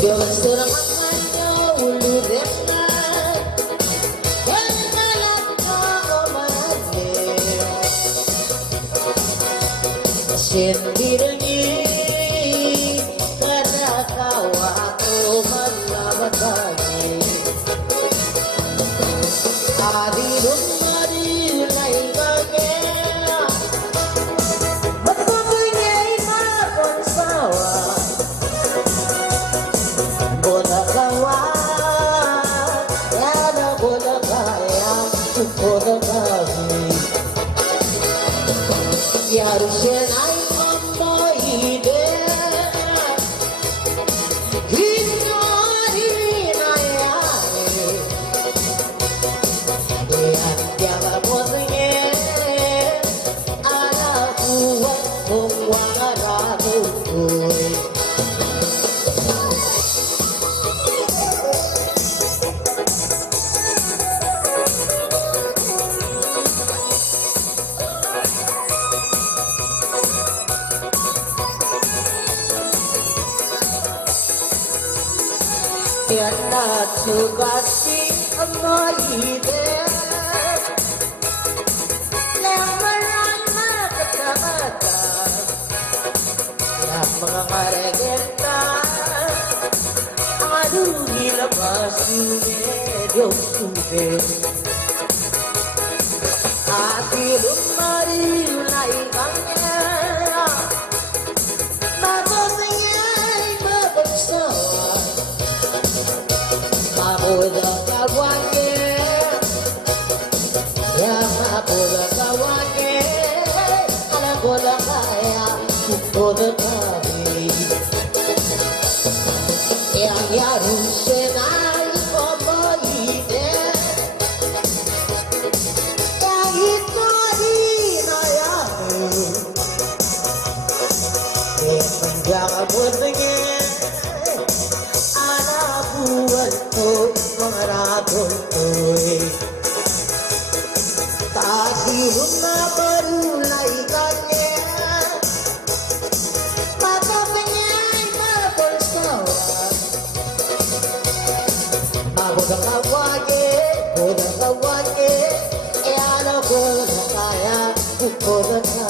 Dios terangkannya ulu dengan Penggalan kemana sendirinya karena kau aku melawatnya adirun mari lain bagai betulnya imakon sawah bola kawan ya ada bola kaya bola kami ya harusnya naik mambo ide Tiada tukasi amalide Lemerana kata-kata Yang mengaregenta Aduh gila pasine Dios sude Hati lumari lainkannya Mabosnya mabosnya Mabuda kawannya Ya mabuda kawannya Ala bola kaya Bola kami Yang yarun senai Komoide Yang itu dinayang Yang menjaga putnya buatku mengerabun tuh tadi rumah berulai kannya mata penyai berbersawat bodoh kawake ya ada bodoh kaya bodoh